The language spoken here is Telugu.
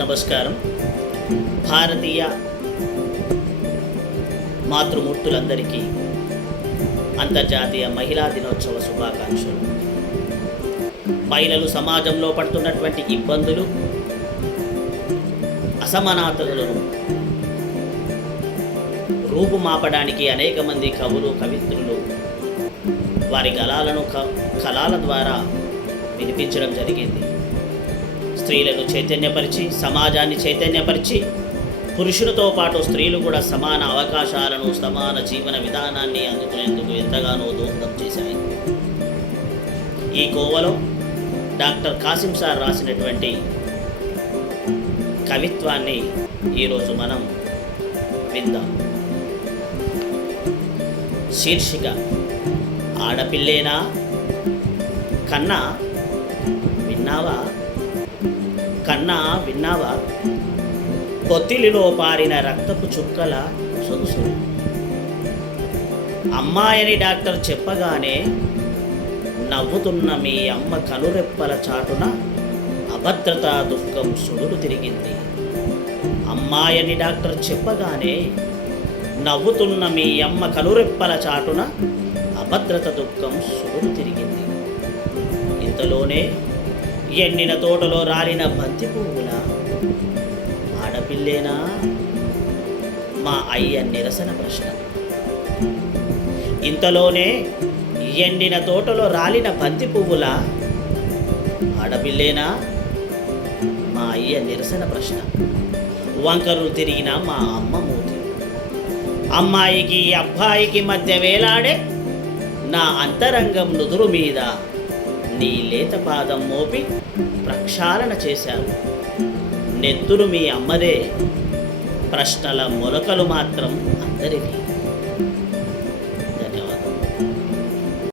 నమస్కారం. భారతీయ మాతృమూర్తులందరికీ అంతర్జాతీయ మహిళా దినోత్సవ శుభాకాంక్షలు. మహిళలు సమాజంలో పడుతున్నటువంటి ఇబ్బందులు అసమానతలను రూపుమాపడానికి అనేక మంది కవులు కవిత్రులు వారి గలాలను క కళల ద్వారా వినిపించడం జరిగింది. స్త్రీలను చైతన్యపరిచి సమాజాన్ని చైతన్యపరిచి పురుషులతో పాటు స్త్రీలు కూడా సమాన అవకాశాలను సమాన జీవన విధానాన్ని అందుకునేందుకు ఎంతగానో దోహదం చేశాయి. ఈ కోవలో డాక్టర్ కాసిం సార్ రాసినటువంటి కవిత్వాన్ని ఈరోజు మనం విందాం. శీర్షిక ఆడపిల్లేనా? కన్నా విన్నావా? కన్నా విన్నావా? పొత్తిలిలో పారిన రక్తపు చుక్కల సొగుసు అమ్మాయని డాక్టర్ చెప్పగానే నవ్వుతున్న మీ అమ్మ కనురెప్పల చాటున అభద్రతా దుఃఖం సుడులు తిరిగింది. అమ్మాయని డాక్టర్ చెప్పగానే నవ్వుతున్న మీ అమ్మ కనురెప్పల చాటున అభద్రత దుఃఖం సుడులు తిరిగింది. ఇంతలోనే ఎండిన తోటలో రాలిన బంతి పువ్వుల ఆడపిల్లేనా? మా అయ్య నిరసన ప్రశ్న. ఇంతలోనే ఎండిన తోటలో రాలిన బంతి పువ్వుల ఆడపిల్లేనా? మా అయ్య నిరసన ప్రశ్న. వంకరు తిరిగిన మా అమ్మ మూతి. అమ్మాయికి అబ్బాయికి మధ్య వేలాడే నా అంతరంగం నుదురు మీద నీ లేత పాదం మోపి ప్రక్షాళన చేశావు. నెత్తురు మీ అమ్మదే. ప్రశ్నల మొలకలు మాత్రం అందరివి.